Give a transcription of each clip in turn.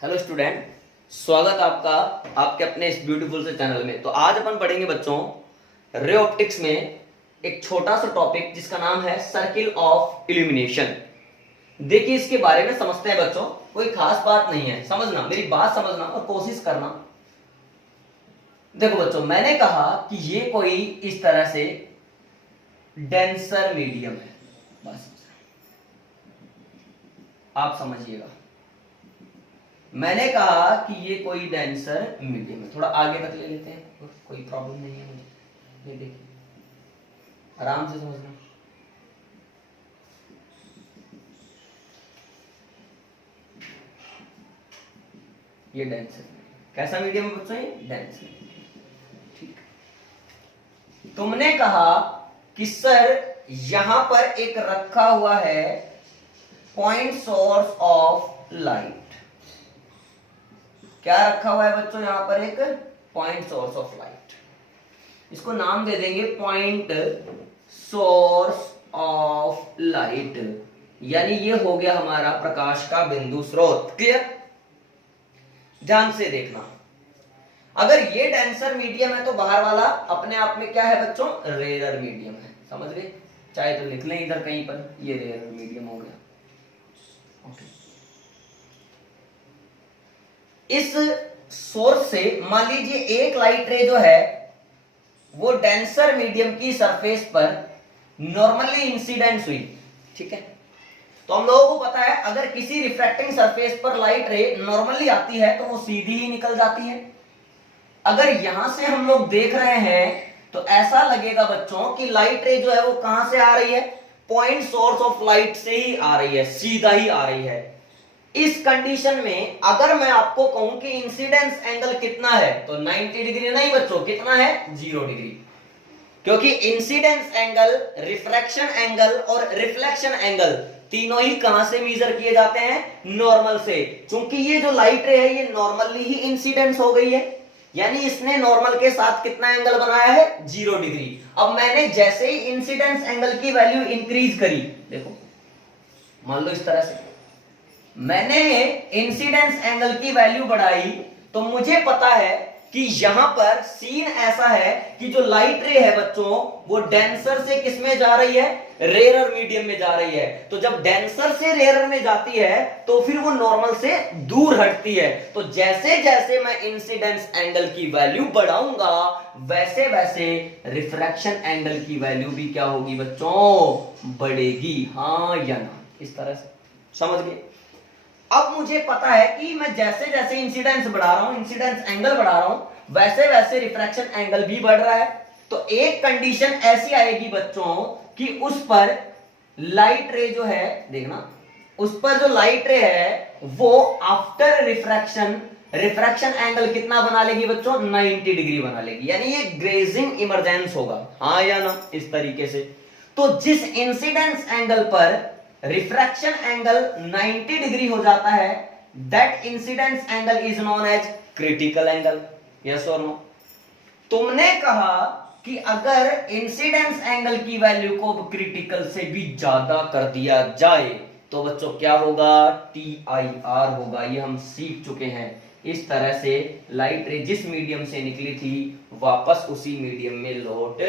Hello student, स्वागत आपका आपके अपने इस ब्यूटीफुल से चैनल में। तो आज अपन पढ़ेंगे बच्चों रे ऑप्टिक्स में एक छोटा सा टॉपिक जिसका नाम है सर्किल ऑफ इल्यूमिनेशन। देखिए इसके बारे में समझते हैं बच्चों, कोई खास बात नहीं है, समझना, मेरी बात समझना और कोशिश करना। देखो बच्चों, मैंने कहा कि ये कोई इस तरह से डेंसर मीडियम है, बस आप समझिएगा। मैंने कहा कि ये कोई डेंसर मीडियम है, थोड़ा आगे तक ले लेते हैं, कोई प्रॉब्लम नहीं है मुझे। ये देखिए आराम से समझना। ये डेंसर कैसा मीडियम है बच्चों? ये डेंसर। ठीक, तुमने कहा कि सर यहां पर एक रखा हुआ है पॉइंट सोर्स ऑफ लाइट। क्या रखा हुआ है बच्चों? यहां पर एक पॉइंट सोर्स ऑफ लाइट, इसको नाम दे देंगे पॉइंट सोर्स ऑफ लाइट, यानी ये हो गया हमारा प्रकाश का बिंदु स्रोत। क्लियर? ध्यान से देखना, अगर ये डेंसर मीडियम है तो बाहर वाला अपने आप में क्या है बच्चों? रेयर मीडियम है। समझ गए? चाहे तो लिख लें इधर कहीं पर, ये रेयर मीडियम हो गया। इस सोर्स से मान लीजिए एक लाइट रे जो है वो डेंसर मीडियम की सरफेस पर नॉर्मली इंसिडेंस हुई। ठीक है, तो हम लोगों को पता है अगर किसी रिफ्रैक्टिंग सरफेस पर लाइट रे नॉर्मली आती है तो वो सीधी ही निकल जाती है। अगर यहां से हम लोग देख रहे हैं तो ऐसा लगेगा बच्चों कि लाइट रे जो है वो कहां से आ रही है? पॉइंट सोर्स ऑफ लाइट से ही आ रही है, सीधा ही आ रही है। इस कंडीशन में अगर मैं आपको कहूं कि इंसिडेंस एंगल कितना है तो 90 डिग्री नहीं बच्चों, कितना है? 0 डिग्री। क्योंकि इंसिडेंस एंगल, रिफ्रैक्शन एंगल और रिफ्लेक्शन एंगल तीनों ही कहां से मेजर किए जाते हैं? नॉर्मल से। क्योंकि ये जो लाइट रे है ये नॉर्मली ही इंसिडेंस हो गई है, यानी इसने नॉर्मल के साथ कितना एंगल बनाया है? 0 डिग्री। अब मैंने जैसे ही इंसिडेंस एंगल की वैल्यू इंक्रीज करी, देखो मान लो इस तरह से मैंने इंसिडेंस एंगल की वैल्यू बढ़ाई, तो मुझे पता है कि यहां पर सीन ऐसा है कि जो लाइट रे है बच्चों वो डेंसर से किस में जा रही है? रेयरर मीडियम में जा रही है। तो जब डेंसर से रेयरर में जाती है तो फिर वो नॉर्मल से दूर हटती है। तो जैसे जैसे मैं इंसिडेंस एंगल की वैल्यू बढ़ाऊंगा वैसे वैसे रिफ्रैक्शन एंगल की वैल्यू भी क्या होगी बच्चों? बढ़ेगी। हाँ या ना? इस तरह से समझ गए? अब मुझे पता है कि मैं जैसे जैसे इंसिडेंस बढ़ा रहा हूं, इंसिडेंस एंगल बढ़ा रहा हूं, वैसे वैसे रिफ्रैक्शन एंगल भी बढ़ रहा है। तो एक कंडीशन ऐसी आएगी बच्चों कि उस पर लाइट रे जो है, देखना, उस पर जो लाइट रे है वो आफ्टर रिफ्रैक्शन रिफ्रैक्शन एंगल कितना बना लेगी बच्चों? 90 डिग्री बना लेगी, यानी ये ग्रेजिंग इमरजेंस होगा। हाँ या ना? इस तरीके से। तो जिस इंसिडेंस एंगल पर रिफ्रैक्शन एंगल 90 डिग्री हो जाता है, that incidence angle is known as critical angle. Yes और नो? तुमने कहा कि अगर इंसिडेंस एंगल की वैल्यू को क्रिटिकल से भी ज्यादा कर दिया जाए तो बच्चों क्या होगा? TIR होगा। ये हम सीख चुके हैं। इस तरह से लाइट रे जिस मीडियम से निकली थी वापस उसी मीडियम में लौट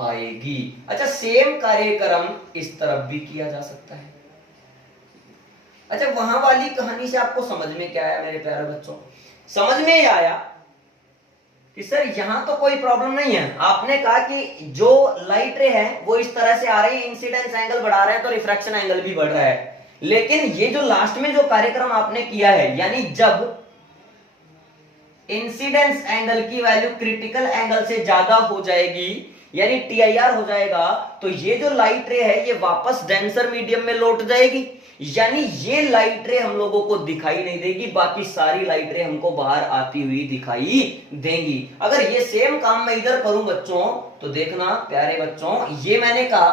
आएगी। अच्छा, सेम कार्यक्रम इस तरफ भी किया जा सकता है। अच्छा, वहां वाली कहानी से आपको समझ में क्या आया मेरे प्यारे बच्चों? समझ में आया कि सर यहां तो कोई प्रॉब्लम नहीं है। आपने कहा कि जो लाइट रे है वो इस तरह से आ रही है, इंसिडेंस एंगल बढ़ा रहे हैं तो रिफ्रैक्शन एंगल भी बढ़ रहा है। लेकिन ये जो लास्ट में जो कार्यक्रम आपने किया है, यानी जब इंसिडेंस एंगल की वैल्यू क्रिटिकल एंगल से ज्यादा हो जाएगी यानी TIR हो जाएगा, तो ये जो लाइट रे है ये वापस डेंसर मीडियम में लौट जाएगी, यानी ये लाइट रे हम लोगों को दिखाई नहीं देगी, बाकी सारी लाइट रे हमको बाहर आती हुई दिखाई देंगी। अगर ये सेम काम मैं इधर करूं बच्चों तो देखना प्यारे बच्चों, ये मैंने कहा,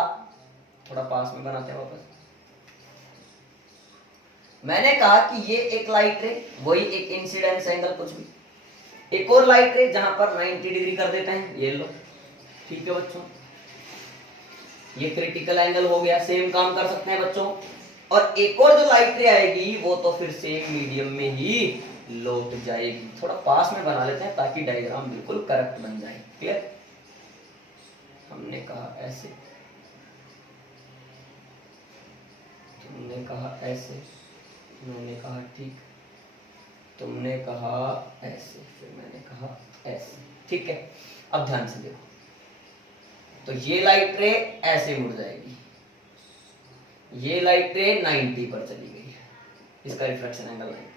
थोड़ा पास में बनाते हैं वापस, मैंने कहा कि ये एक लाइट रे, वही एक इंसिडेंस एंगल कुछ भी, एक और लाइट रे जहां पर 90 डिग्री कर देते हैं, ये लो। ठीक है बच्चों, ये क्रिटिकल एंगल हो गया, सेम काम कर सकते हैं बच्चों। और एक और जो लाइट रे आएगी वो तो फिर सेम मीडियम में ही लौट जाएगी। थोड़ा पास में बना लेते हैं ताकि डायग्राम बिल्कुल करेक्ट बन जाए। क्लियर? हमने कहा ऐसे, तुमने कहा ऐसे, मैंने कहा ठीक, तुमने कहा ऐसे, फिर मैंने कहा ऐसे। ठीक है, अब ध्यान से देखो, तो ये लाइट रे ऐसे मुड़ जाएगी, ये लाइट रे 90 पर चली गई है, इसका रिफ्लेक्शन एंगल 90।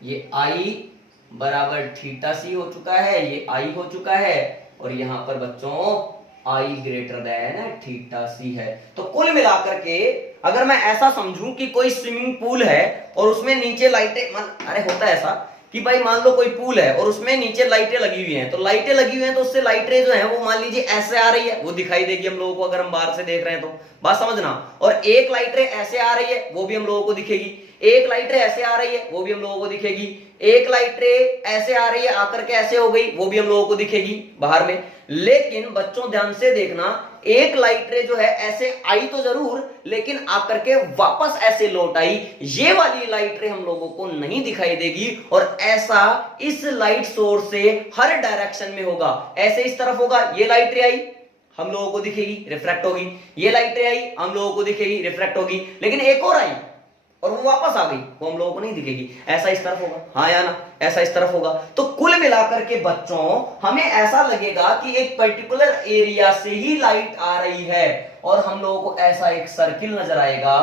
ये आई बराबर थीटा सी हो चुका है, ये आई हो चुका है, और यहां पर बच्चों आई ग्रेटर देन थीटा सी है। तो कुल मिलाकर के अगर मैं ऐसा समझूं कि कोई स्विमिंग पूल है और उसमें नीचे लाइटें, अरे होता है ऐसा कि भाई मान लो कोई पूल है और उसमें नीचे लाइटें लगी हुई हैं, तो लाइटें लगी हुई हैं तो उससे लाइटें जो है वो मान लीजिए ऐसे आ रही है, वो दिखाई देगी हम लोगों को अगर हम बाहर से देख रहे हैं तो, बात समझना। और एक लाइटें ऐसे आ रही है वो भी हम लोगों को दिखेगी, एक लाइटें ऐसे आ रही है वो भी हम लोगों को दिखेगी, एक लाइटें ऐसे आ रही है आकर के ऐसे हो गई वो भी हम लोगों को दिखेगी बाहर में। लेकिन बच्चों ध्यान से देखना, एक लाइट रे जो है ऐसे आई तो जरूर, लेकिन आकर के वापस ऐसे लौट आई, ये वाली लाइट रे हम लोगों को नहीं दिखाई देगी। और ऐसा इस लाइट सोर्स से हर डायरेक्शन में होगा। ऐसे इस तरफ होगा, ये लाइट रे आई हम लोगों को दिखेगी, रिफ्रैक्ट होगी, ये लाइट रे आई हम लोगों को दिखेगी, रिफ्रैक्ट होगी, लेकिन एक और आई और वो वापस आ गई, वो हम लोगों को नहीं दिखेगी। ऐसा इस तरफ होगा, हाँ या ना, ऐसा इस तरफ होगा। तो कुल मिलाकर के बच्चों हमें ऐसा लगेगा कि एक पर्टिकुलर एरिया से ही लाइट आ रही है, और हम लोगों को ऐसा एक सर्किल नजर आएगा,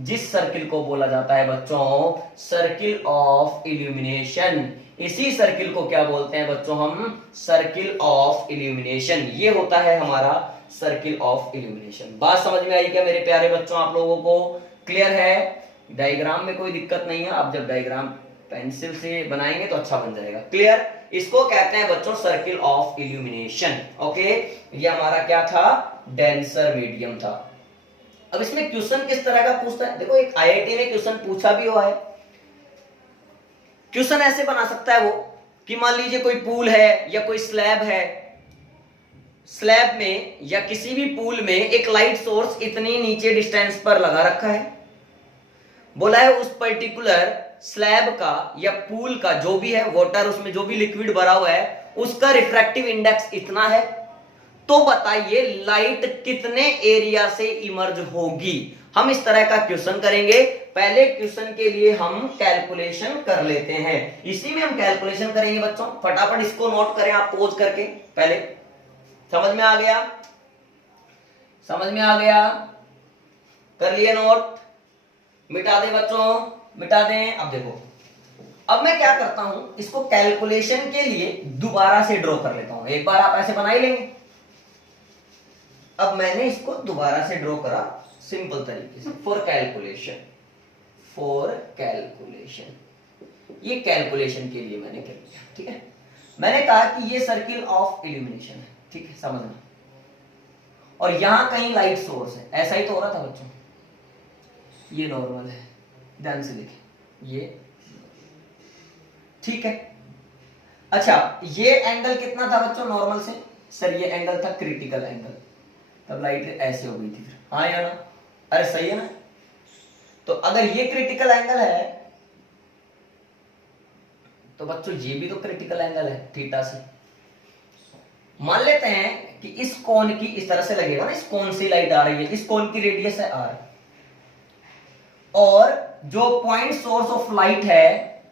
जिस सर्किल को बोला जाता है बच्चों सर्किल ऑफ इल्यूमिनेशन। इसी सर्किल को क्या बोलते हैं बच्चों हम? Circle of illumination. ये होता है हमारा सर्किल ऑफ इल्यूमिनेशन। बात समझ में आई क्या मेरे प्यारे बच्चों? आप लोगों को क्लियर है? डायग्राम में कोई दिक्कत नहीं है, आप जब डायग्राम पेंसिल से बनाएंगे तो अच्छा बन जाएगा। क्लियर? इसको कहते हैं बच्चों सर्किल ऑफ इल्यूमिनेशन। ओके, ये हमारा क्या था? डेंसर मीडियम था। अब इसमें क्वेश्चन किस तरह का पूछता है? देखो, एक आईआईटी में क्वेश्चन पूछा भी हुआ है। क्वेश्चन ऐसे बना सकता है वो कि मान लीजिए कोई पूल है या कोई स्लैब है, स्लैब में या किसी भी पूल में एक लाइट सोर्स इतनी नीचे डिस्टेंस पर लगा रखा है, बोला है उस पर्टिकुलर स्लैब का या पूल का जो भी है वाटर, उसमें जो भी लिक्विड भरा हुआ है, उसका रिफ्रैक्टिव इंडेक्स इतना है, तो बताइए लाइट कितने एरिया से इमर्ज होगी। हम इस तरह का क्वेश्चन करेंगे। पहले क्वेश्चन के लिए हम कैलकुलेशन कर लेते हैं, इसी में हम कैलकुलेशन करेंगे बच्चों। फटाफट इसको नोट करें आप पोज करके। पहले समझ में आ गया? समझ में आ गया? कर लिए नोट? मिटा दें बच्चों, मिटा दें। अब देखो, अब मैं क्या करता हूं, इसको कैलकुलेशन के लिए दोबारा से ड्रॉ कर लेता हूं। एक बार आप ऐसे बना ही लेंगे, अब मैंने इसको दोबारा से ड्रॉ करा सिंपल तरीके से, फॉर कैलकुलेशन। फॉर कैलकुलेशन, ये कैलकुलेशन के लिए मैंने कर लिया। ठीक है, मैंने कहा कि ये सर्किल ऑफ इल्यूमिनेशन है। ठीक है, समझना। और यहां कहीं लाइट सोर्स है, ऐसा ही तो हो रहा था बच्चों। ये नॉर्मल है, ध्यान से देखें, ये ठीक है। अच्छा, ये एंगल कितना था बच्चों नॉर्मल से? सर ये एंगल था क्रिटिकल एंगल, तब लाइट ऐसे हो गई थी फिर, हाँ या ना? अरे सही है ना? तो अगर ये क्रिटिकल एंगल है तो बच्चों ये भी तो क्रिटिकल एंगल है, थीटा से। मान लेते हैं कि इस कोन की इस तरह से लगेगा ना, इस कोन से लाइट आ रही है, इस कोन की रेडियस है आर, और जो पॉइंट सोर्स ऑफ लाइट है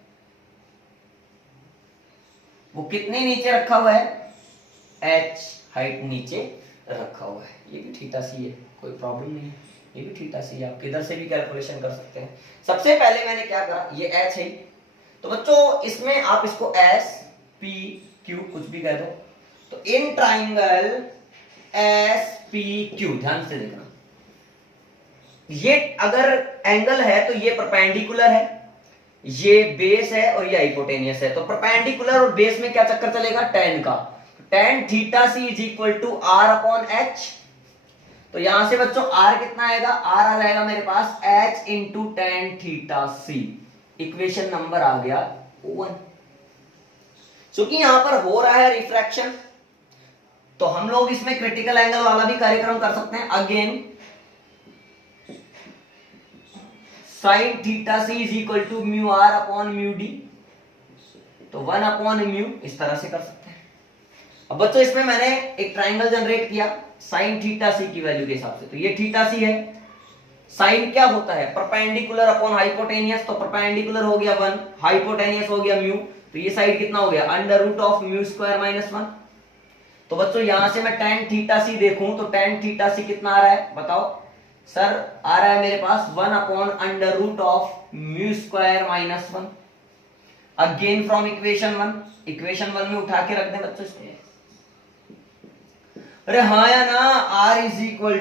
वो कितने नीचे रखा हुआ है? h हाइट नीचे रखा हुआ है। ये भी थीटा सी है, कोई प्रॉब्लम नहीं है, ये भी थीटा सी है। आप किधर से भी कैलकुलेशन कर सकते हैं। सबसे पहले मैंने क्या करा, ये h है, तो बच्चों इसमें आप इसको s p q कुछ भी कह दो। तो in triangle s p q, ध्यान से देखना, ये अगर एंगल है तो ये परपेंडिकुलर है, ये बेस है और ये हाइपोटेनियस है। तो परपेंडिकुलर और बेस में क्या चक्कर चलेगा? tan का। tan theta C is equal to r upon h। तो यहां से बच्चों r कितना आएगा? r आ जाएगा मेरे पास h इंटू tan थीटा सी। इक्वेशन नंबर आ गया 1। क्योंकि यहां पर हो रहा है रिफ्रैक्शन, तो हम लोग इसमें क्रिटिकल एंगल वाला भी कार्यक्रम कर सकते हैं। Again sin theta C is equal to mu R upon mu D. तो 1/μ इस तरह से कर सकते हैं। अब बच्चों इसमें मैंने एक ट्राइंगल जनरेट किया साइन थीटा सी की वैल्यू के हिसाब से, तो ये थीटा सी है। साइन क्या होता है, परपेंडिकुलर अपॉन हाइपोटेनियस, तो परपेंडिकुलर हो गया 1, हाइपोटेनियस हो गया म्यू, तो ये साइड कितना हो गया under root of mu square minus 1। तो बच्चों यहां से मैं tan थीटा सी देखूं तो tan थीटा सी कितना आ रहा है बताओ सर, आ रहा है मेरे पास 1/√ऑफ mu square minus 1। Again from equation 1, equation 1 में उठा के रख दें बच्चों इसको। अरे हाँ या ना, r is equal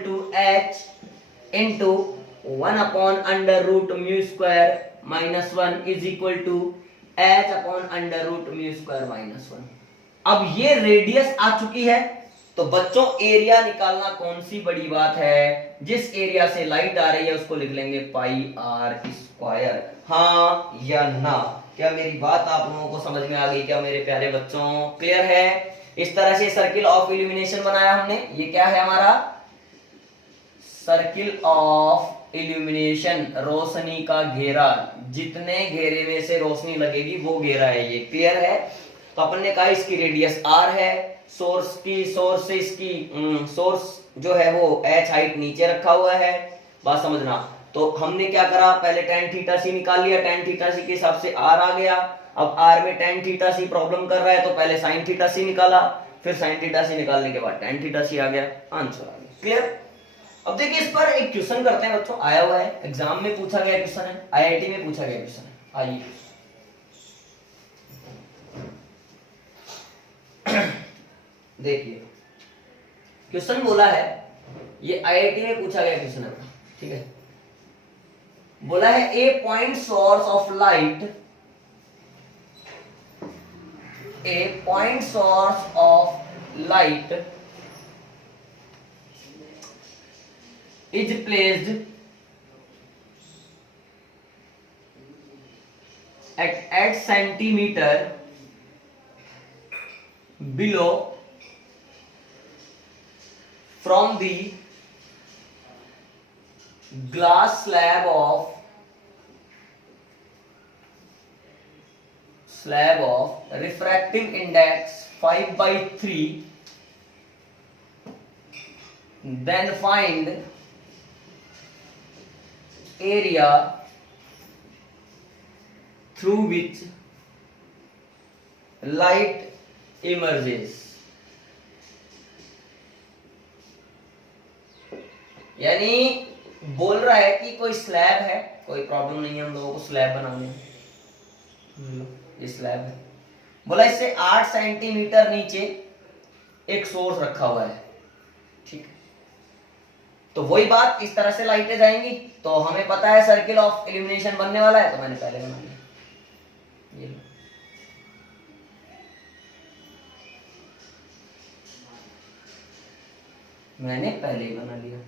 to h into 1/√म्यू square minus 1 is equal to h/√म्यू स्क्वायर माइनस 1। अब ये रेडियस आ चुकी है, तो बच्चों एरिया निकालना कौन सी बड़ी बात है, जिस एरिया से लाइट आ रही है उसको लिख लेंगे पाई आर स्क्वायर। हाँ या ना, क्या मेरी बात आप लोगों को समझ में आ गई क्या मेरे प्यारे बच्चों, क्लियर है? इस तरह से सर्किल ऑफ इल्यूमिनेशन बनाया हमने। ये क्या है हमारा सर्किल ऑफ इल्यूमिनेशन, रोशनी का घेरा, जितने घेरे में से रोशनी लगेगी वो घेरा है ये, क्लियर है? तो अपन ने कहा इसकी रेडियस r है, सोर्स से इसकी सोर्स जो है वो h हाइट नीचे रखा हुआ है, बात समझना। तो हमने क्या करा, पहले tan थीटा सी निकाल लिया, tan थीटा सी के हिसाब से r आ गया। अब r में tan थीटा सी प्रॉब्लम कर रहा है, तो पहले sin थीटा सी निकाला, फिर sin थीटा सी निकालने के बाद tan थीटा सी आ गया, आंसर आ गया, क्लियर? अब देखिए इस पर एक क्वेश्चन करते हैं बच्चों, आया हुआ है एग्जाम में पूछा गया क्वेश्चन है, IIT में पूछा गया क्वेश्चन है। आइए देखिए क्वेश्चन बोला है, ये IIT में पूछा गया क्वेश्चन है, ठीक है? बोला है A point source of light, a point source of light is placed at 8 centimeter below from the glass slab of refractive index 5/3, then find area through which light emerges। यानी बोल रहा है कि कोई स्लैब है, कोई प्रॉब्लम नहीं है हम लोगों को स्लैब बनाने में, ये स्लैब है। बोला इससे 8 सेंटीमीटर नीचे एक सोर्स रखा हुआ है, ठीक है? तो वही बात, इस तरह से लाइटें जाएंगी, तो हमें पता है सर्किल ऑफ इल्यूमिनेशन बनने वाला है, तो मैंने पहले बना लिया। ये मैंने पहले ही बना लिया,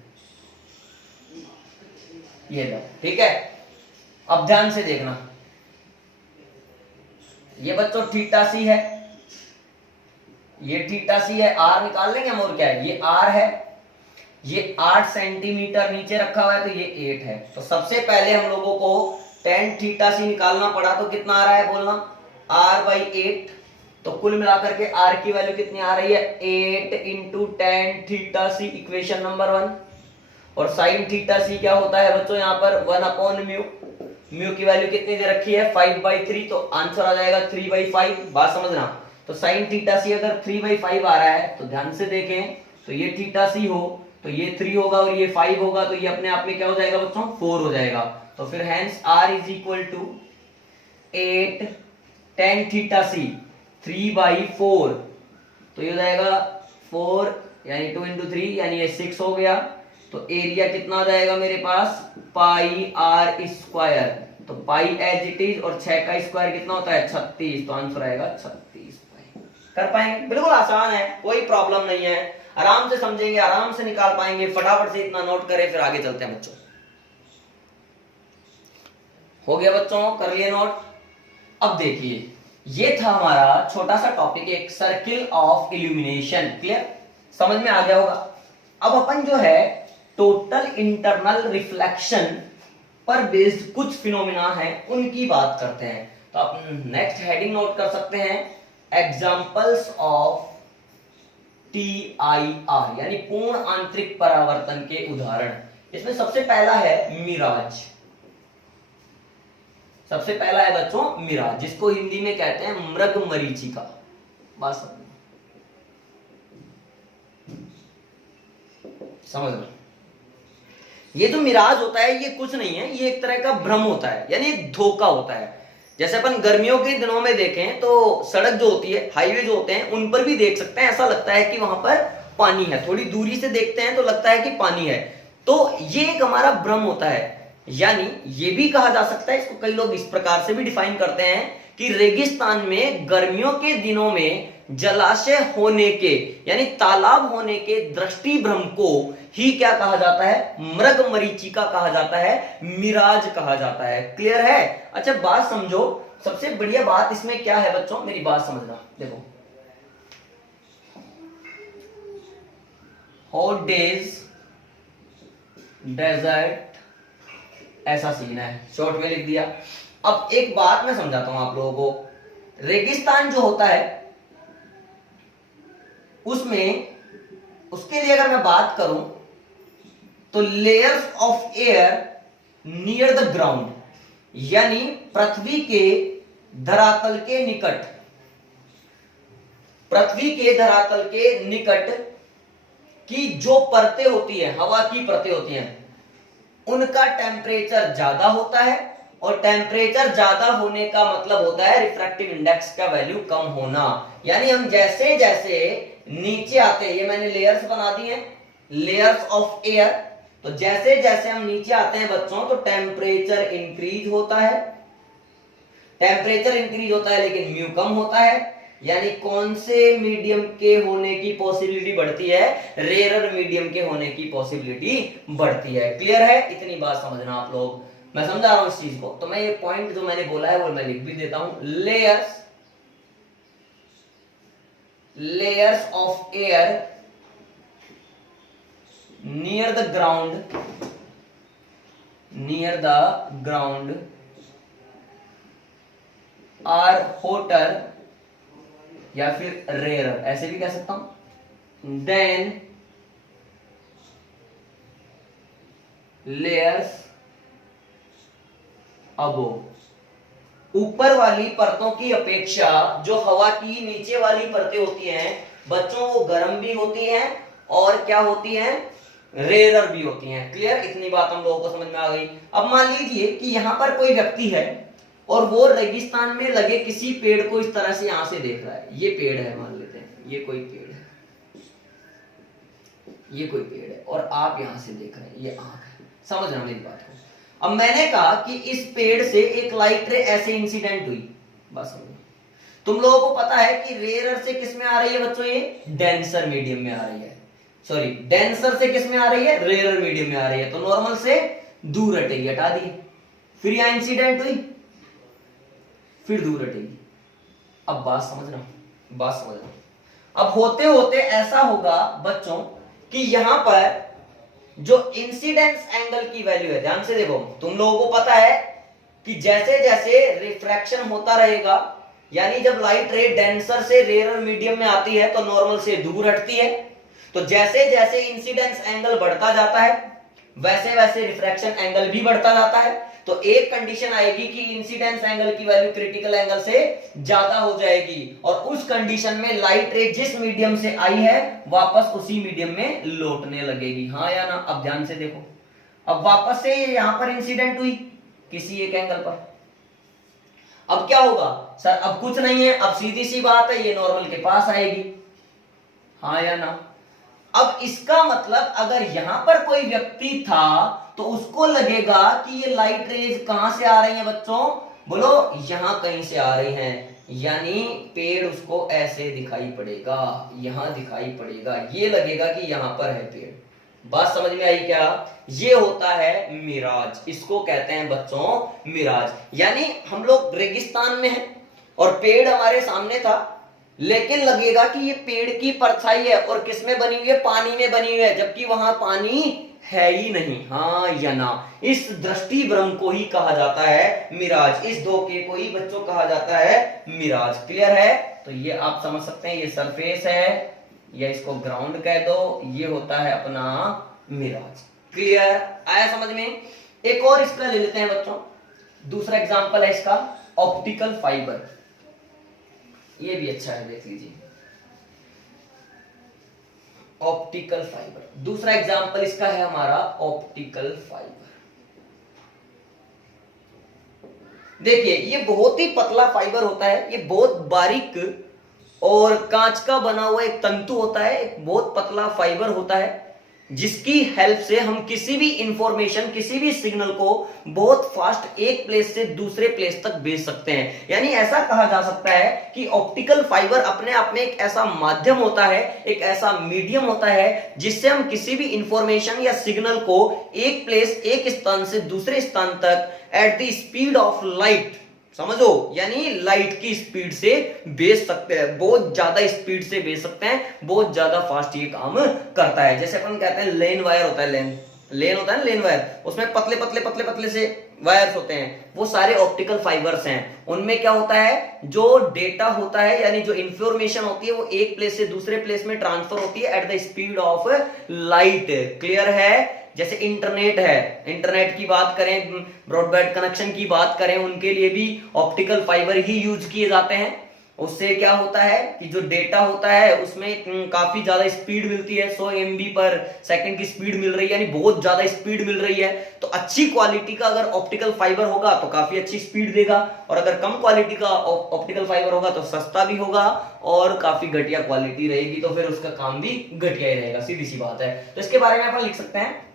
ये लो, ठीक है? अब ध्यान से देखना, ये बच्चों थीटा सी है, ये थीटा सी है, आर निकाल लेंगे हम, और क्या है, ये आर है, ये 8 सेंटीमीटर नीचे रखा हुआ है, तो ये 8 है। तो सबसे पहले हम लोगों को tan थीटा सी निकालना पड़ा, तो कितना आ रहा है बोलना, r/8। तो कुल मिलाकर के r की वैल्यू कितनी आ रही है, 8 इंटू tan थीटा सी, इक्वेशन नंबर 1। और sin थीटा सी क्या होता है बच्चों, यहाँ पर 1/μ, म्यू की वैल्यू कितनी दे रखी है 5/3, तो आंसर आ जाएगा 3/5, बात समझना। तो sin थीटा सी अगर 3/5 आ रहा है, तो ध्यान से देखें, तो ये थीटा सी हो तो ये 3 होगा और ये 5 होगा, तो ये अपने आप में क्या हो जाएगा बच्चों, 4 हो जाएगा। तो फिर hence r is equal to 8 tan theta सी 3/4, तो ये हो जाएगा 4 यानी 2 इंटू 3 यानी ये 6 हो गया। तो एरिया कितना आ जाएगा मेरे पास, पाई आर स्क्वायर, तो पाई एज इट इज, और 6 का स्क्वायर कितना होता है 36, तो आंसर आएगा 36 पाई। कर पाएंगे? बिल्कुल आसान है, कोई प्रॉब्लम नहीं है, आराम से समझेंगे, आराम से निकाल पाएंगे। फटाफट से इतना नोट करें, फिर आगे चलते हैं बच्चों। हो गया बच्चों, कर लिए नोट? अब देखिए ये था हमारा छोटा सा टॉपिक, एक सर्किल ऑफ इल्यूमिनेशन, क्लियर? समझ में आ गया होगा। अब अपन जो है टोटल इंटरनल रिफ्लेक्शन पर बेस्ड कुछ फिनोमिना है, उनकी बात करते हैं। तो आप नेक्स्ट हेडिंग नोट कर सकते हैं, एग्जाम्पल्स ऑफ TIR यानी पूर्ण आंतरिक परावर्तन के उदाहरण। इसमें सबसे पहला है मिराज। सबसे पहला है बच्चों मिराज, जिसको हिंदी में कहते हैं मृगमरीचिका। बात समझ लो, ये जो मिराज होता है ये कुछ नहीं है, ये एक तरह का भ्रम होता है, यानी एक धोखा होता है। जैसे अपन गर्मियों के दिनों में देखें तो सड़क जो होती है, हाईवे जो होते हैं, उन पर भी देख सकते हैं, ऐसा लगता है कि वहां पर पानी है, थोड़ी दूरी से देखते हैं तो लगता है कि पानी है। तो ये एक हमारा भ्रम होता है। यानी ये भी कहा जा सकता है, इसको कई लोग इस प्रकार से भी डिफाइन करते हैं कि रेगिस्तान में गर्मियों के दिनों में जलाशय होने के यानी तालाब होने के दृष्टि भ्रम को ही क्या कहा जाता है, मृगमरीचिका कहा जाता है, मिराज कहा जाता है। क्लियर है? अच्छा बात समझो, सबसे बढ़िया बात इसमें क्या है बच्चों, मेरी बात समझना। देखो, हॉट डेज डेजर्ट, ऐसा सीन है, शॉर्ट में लिख दिया। अब एक बात मैं समझाता हूं आप लोगों को, रेगिस्तान जो होता है उसमें, उसके लिए अगर मैं बात करूं तो layers of air near the ground, यानी पृथ्वी के धरातल के निकट, पृथ्वी के धरातल के निकट की जो परतें होती है, हवा की परतें होती हैं, उनका टेम्परेचर ज्यादा होता है। और टेम्परेचर ज्यादा होने का मतलब होता है रिफ्रैक्टिव इंडेक्स का वैल्यू कम होना। यानी हम जैसे जैसे नीचे आते हैं, ये मैंने लेयर्स बना दी हैं, लेयर्स ऑफ एयर, तो जैसे जैसे हम नीचे आते हैं बच्चों तो टेम्परेचर इंक्रीज होता है, टेम्परेचर इंक्रीज होता है लेकिन म्यू कम होता है। यानी कौन से मीडियम के होने की पॉसिबिलिटी बढ़ती है, रेयर मीडियम के होने की पॉसिबिलिटी बढ़ती है। क्लियर है? इतनी बात समझना आप लोग, मैं समझा रहा हूं इस चीज को। तो मैं ये पॉइंट जो मैंने बोला है वो मैं लिख भी देता हूं, layers of air near the ground are hotter, या फिर रेयर, ऐसे भी कह सकता हूं, देन लेयर्स अबोव। ऊपर वाली परतों की अपेक्षा जो हवा की नीचे वाली परतें होती हैं बच्चों, वो गर्म भी होती हैं और क्या होती हैं, रेयर भी होती हैं। क्लियर? इतनी बात हम लोगों को समझ में आ गई। अब मान लीजिए कि यहां पर कोई व्यक्ति है और वो रेगिस्तान में लगे किसी पेड़ को इस तरह से यहां से देख रहा है। ये पेड़ है, मान लेते हैं ये कोई पेड़ है, ये कोई पेड़ है, और आप यहां से देख रहे हैं, ये आंख है। समझ रहे हैं मेरी बात को? अब मैंने कहा कि इस पेड़ से एक लाइट रे ऐसे इंसिडेंट हुई, बस समझो। तुम लोगों को पता है कि रेयर से किस में आ रही है बच्चों, ये डेंसर मीडियम में आ रही है, सॉरी डेंसर से किस में आ रही है, रेयर मीडियम में आ रही है। तो नॉर्मल से दूर हटेगी, हटा दी, फिर यहां इंसिडेंट हुई, फिर दूर हटेगी। अब बात समझना, बात समझना। अब होते होते ऐसा होगा बच्चों कि यहां पर जो इंसिडेंस एंगल की वैल्यू है, ध्यान से देखो, तुम लोगों को पता है कि जैसे जैसे रिफ्रैक्शन होता रहेगा, यानी जब लाइट रे डेंसर से रेयर मीडियम में आती है तो नॉर्मल से दूर हटती है, तो जैसे जैसे इंसिडेंस एंगल बढ़ता जाता है वैसे वैसे रिफ्रैक्शन एंगल भी बढ़ता जाता है। तो एक कंडीशन आएगी कि इंसिडेंस एंगल की वैल्यू क्रिटिकल एंगल से ज्यादा हो जाएगी, और उस कंडीशन में लाइट रे जिस मीडियम से आई है वापस उसी मीडियम में लौटने लगेगी। हाँ या ना? अब ध्यान से देखो, अब वापस से यहां पर इंसिडेंट हुई किसी एक एंगल पर, अब क्या होगा सर? अब कुछ नहीं है, अब सीधी सी बात है, ये नॉर्मल के पास आएगी। हाँ या ना? अब इसका मतलब अगर यहां पर कोई व्यक्ति था तो उसको लगेगा कि ये लाइट रेज कहां से आ रही हैं बच्चों, बोलो, यहां कहीं से आ रही हैं, यानी पेड़ उसको ऐसे दिखाई पड़ेगा, यहां दिखाई पड़ेगा, ये लगेगा कि यहां पर है पेड़। बात समझ में आई क्या? ये होता है मिराज, इसको कहते हैं बच्चों मिराज। यानी हम लोग रेगिस्तान में हैं और पेड़ हमारे सामने था, लेकिन लगेगा कि ये पेड़ की परछाई है और किसमें बनी हुई है, पानी में बनी हुई है, जबकि वहां पानी है ही नहीं, हाँ या ना। इस दृष्टि भ्रम को ही कहा जाता है मिराज, इस धोखे को ही बच्चों कहा जाता है मिराज। क्लियर है? तो ये आप समझ सकते हैं, ये सरफेस है या इसको ग्राउंड कह दो, ये होता है अपना मिराज। क्लियर? आया समझ में? एक और इसका ले लेते हैं बच्चों, दूसरा एग्जांपल है इसका ऑप्टिकल फाइबर। ये भी अच्छा है, देख लीजिए ऑप्टिकल फाइबर। दूसरा एग्जांपल इसका है हमारा ऑप्टिकल फाइबर। देखिए ये बहुत ही पतला फाइबर होता है, ये बहुत बारीक और कांच का बना हुआ एक तंतु होता है, एक बहुत पतला फाइबर होता है, जिसकी हेल्प से हम किसी भी इंफॉर्मेशन, किसी भी सिग्नल को बहुत फास्ट एक प्लेस से दूसरे प्लेस तक भेज सकते हैं। यानी ऐसा कहा जा सकता है कि ऑप्टिकल फाइबर अपने आप में एक ऐसा माध्यम होता है, एक ऐसा मीडियम होता है, जिससे हम किसी भी इंफॉर्मेशन या सिग्नल को एक प्लेस, एक स्थान से दूसरे स्थान तक at the speed of light, समझो, यानी लाइट की स्पीड से भेज सकते हैं, बहुत ज्यादा स्पीड से भेज सकते हैं, बहुत ज्यादा फास्ट ये काम करता है। जैसे अपन कहते हैं लेन वायर होता है, लेन होता है ना, लेन वायर, उसमें पतले पतले पतले पतले से वायर्स होते हैं, वो सारे ऑप्टिकल फाइबर्स हैं। उनमें क्या होता है, जो डेटा होता है यानी जो इंफॉर्मेशन होती है वो एक प्लेस से दूसरे प्लेस में ट्रांसफर होती है at the speed of light. Clear है? जैसे इंटरनेट है, इंटरनेट की बात करें, ब्रॉडबैंड कनेक्शन की बात करें, उनके लिए भी ऑप्टिकल फाइबर ही यूज किए जाते हैं। उससे क्या होता है कि जो डेटा होता है उसमें काफी ज्यादा स्पीड मिलती है, 100 MB पर सेकंड की स्पीड मिल रही है, यानी बहुत ज्यादा स्पीड मिल रही है। तो अच्छी क्वालिटी का अगर ऑप्टिकल फाइबर होगा तो काफी अच्छी स्पीड देगा, और अगर कम क्वालिटी का ऑप्टिकल फाइबर होगा तो सस्ता भी होगा और काफी घटिया क्वालिटी रहेगी, तो फिर उसका काम भी घटिया ही रहेगा, सीधी सी बात है। तो इसके बारे में अपन लिख सकते हैं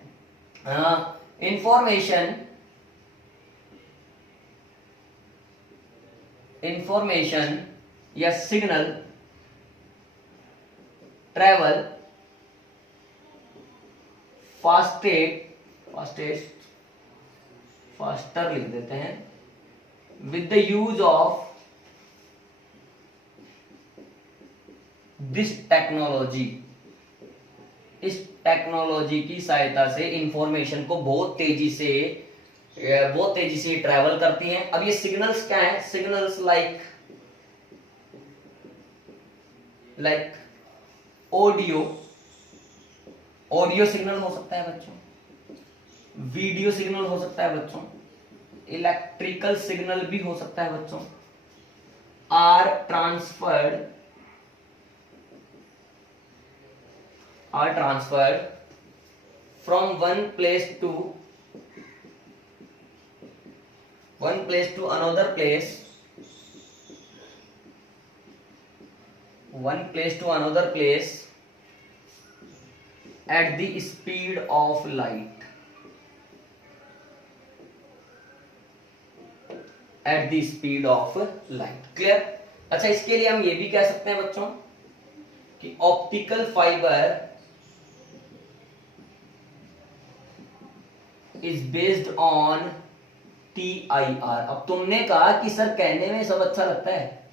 इंफॉर्मेशन या सिग्नल ट्रेवल फास्टर लिख देते हैं with the use of this technology. इस टेक्नोलॉजी की सहायता से इंफॉर्मेशन को बहुत तेजी से ट्रैवल करती हैं। अब ये सिग्नल्स क्या हैं? सिग्नल्स लाइक ऑडियो सिग्नल हो सकता है बच्चों, वीडियो सिग्नल हो सकता है बच्चों, इलेक्ट्रिकल सिग्नल भी हो सकता है बच्चों, are transferred from one place to another place, at the speed of light, clear? अच्छा, इसके लिए हम ये भी कह सकते हैं बच्चों कि optical fibre is based on TIR। अब तुमने कहा कि सर कहने में सब अच्छा लगता है,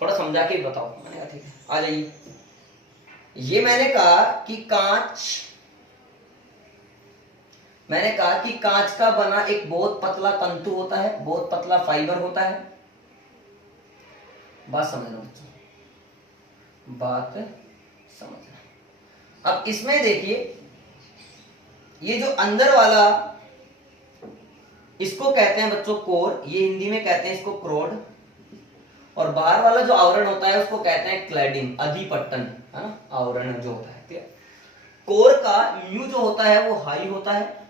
थोड़ा समझा के बताओ। मैंने कहा ठीक है, आ जाइए। ये मैंने कहा कि कांच का बना एक बहुत पतला तंतु होता है, बहुत पतला फाइबर होता है। बात समझना बच्चों, बात समझना। अब इसमें देखिए, ये जो अंदर वाला, इसको कहते हैं बच्चों कोर, ये हिंदी में कहते हैं इसको क्रोड, और बाहर वाला जो आवरण होता है उसको कहते हैं क्लैडिंग, अधिपट्टन, है ना, आवरण जो होता है। ठीक है? कोर का म्यू जो होता है वो हाई होता है,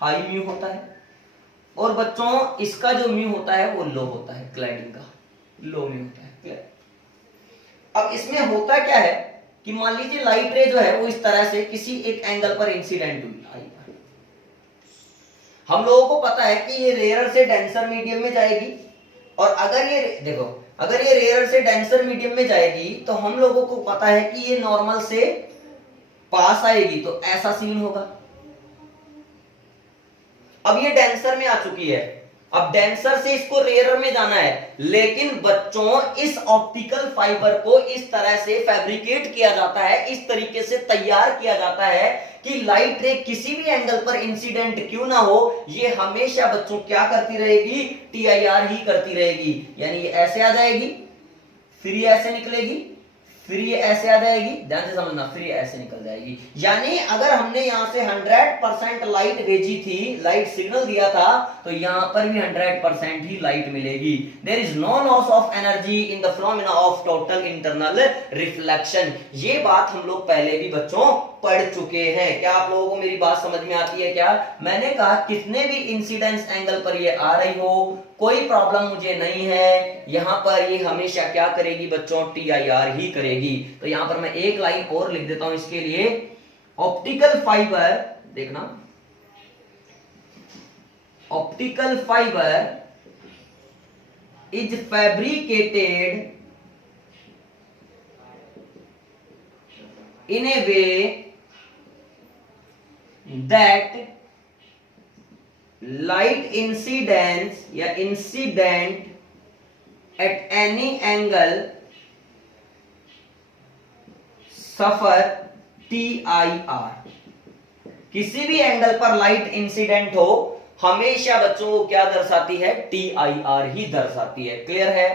हाई म्यू होता है, और बच्चों इसका जो म्यू होता है वो लो होता है, क्लैडिंग का लो म्यू होता है। क्लियर? अब इसमें होता क्या है कि मान लीजिए लाइट रे जो है वो इस तरह से किसी एक एंगल पर इंसिडेंट हुई, हम लोगों को पता है कि ये रेयर से डेंसर मीडियम में जाएगी, और अगर ये देखो, अगर ये रेयर से डेंसर मीडियम में जाएगी तो हम लोगों को पता है कि ये नॉर्मल से पास आएगी, तो ऐसा सीन होगा। अब ये डेंसर में आ चुकी है, अब डेंसर से इसको रेयर में जाना है, लेकिन बच्चों इस ऑप्टिकल फाइबर को इस तरह से फैब्रिकेट किया जाता है, इस तरीके से तैयार किया जाता है कि लाइट रे किसी भी एंगल पर इंसिडेंट क्यों ना हो, ये हमेशा बच्चों क्या करती रहेगी, TIR ही करती रहेगी। यानी ये ऐसे आ जाएगी, फिर ये ऐसे निकलेगी, फिर ये ऐसे आ जाएगी, ध्यान से समझना, फिर ये ऐसे निकल जाएगी। यानी अगर हमने यहां से 100% लाइट भेजी थी, लाइट सिग्नल दिया था, तो यहां पर भी 100% ही लाइट मिलेगी। There is no loss of energy in the phenomena of total internal reflection. ये बात हम लोग पहले भी बच्चों पढ़ चुके हैं। क्या आप लोगों को मेरी बात समझ में आती है? क्या मैंने कहा, कितने भी इंसिडेंस एंगल पर ये आ रही हो, कोई प्रॉब्लम मुझे नहीं है, यहां पर ये हमेशा क्या करेगी बच्चों, TIR ही करेगी। तो यहां पर मैं एक लाइन और लिख देता हूं इसके लिए, ऑप्टिकल फाइबर, देखना, optical fibre is fabricated in a way that light incidence या incident at any angle suffer TIR। किसी भी एंगल पर लाइट इंसिडेंट हो, हमेशा बच्चों को क्या दर्शाती है, TIR ही दर्शाती है। क्लियर है?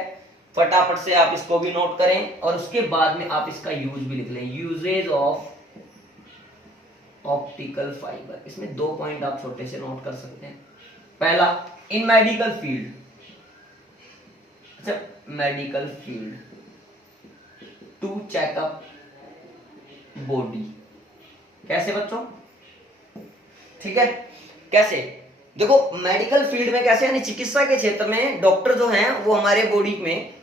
फटाफट से आप इसको भी नोट करें और उसके बाद में आप इसका यूज भी लिख लें, यूजेज ऑफ ऑप्टिकल फाइबर। इसमें 2 पॉइंट आप छोटे से नोट कर सकते हैं। पहला, इन मेडिकल फील्ड, अच्छा, medical field to checkup body. कैसे बच्चों? ठीक है, कैसे? देखो, मेडिकल फील्ड में कैसे, यानी चिकित्सा के क्षेत्र में डॉक्टर जो हैं वो हमारे बॉडी में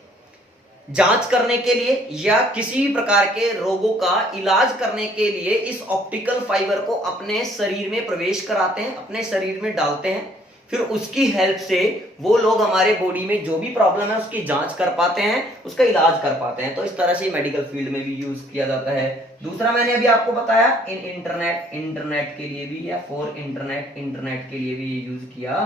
जांच करने के लिए या किसी भी प्रकार के रोगों का इलाज करने के लिए इस ऑप्टिकल फाइबर को अपने शरीर में प्रवेश कराते हैं, अपने शरीर में डालते हैं। फिर उसकी हेल्प से वो लोग हमारे बॉडी में जो भी प्रॉब्लम है उसकी जांच कर पाते हैं, उसका इलाज कर पाते हैं। तो इस तरह से मेडिकल फील्ड में भी यूज किया जाता है। दूसरा मैंने अभी आपको बताया, इन इंटरनेट, इंटरनेट के लिए भी, या फॉर इंटरनेट, इंटरनेट के लिए भी ये यूज किया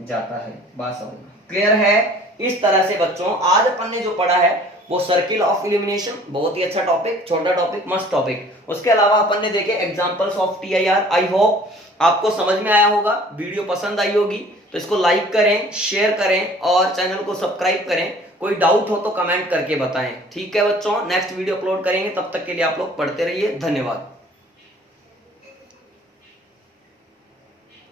जाता है। बात समझना क्लियर है? इस तरह से बच्चों आज अपन ने जो पढ़ा है वो सर्किल ऑफ इल्यूमिनेशन, बहुत ही अच्छा टॉपिक, छोटा टॉपिक, मस्त टॉपिक। उसके अलावा अपन ने देखे examples of TIR। I hope आपको समझ में आया होगा, वीडियो पसंद आई होगी। तो इसको लाइक करें, शेयर करें और चैनल को सब्सक्राइब करें। कोई डाउट हो तो कमेंट करके बताएं। ठीक है बच्चों, नेक्स्ट वीडियो अपलोड करेंगे, तब तक के लिए आप लोग पढ़ते रहिए। धन्यवाद।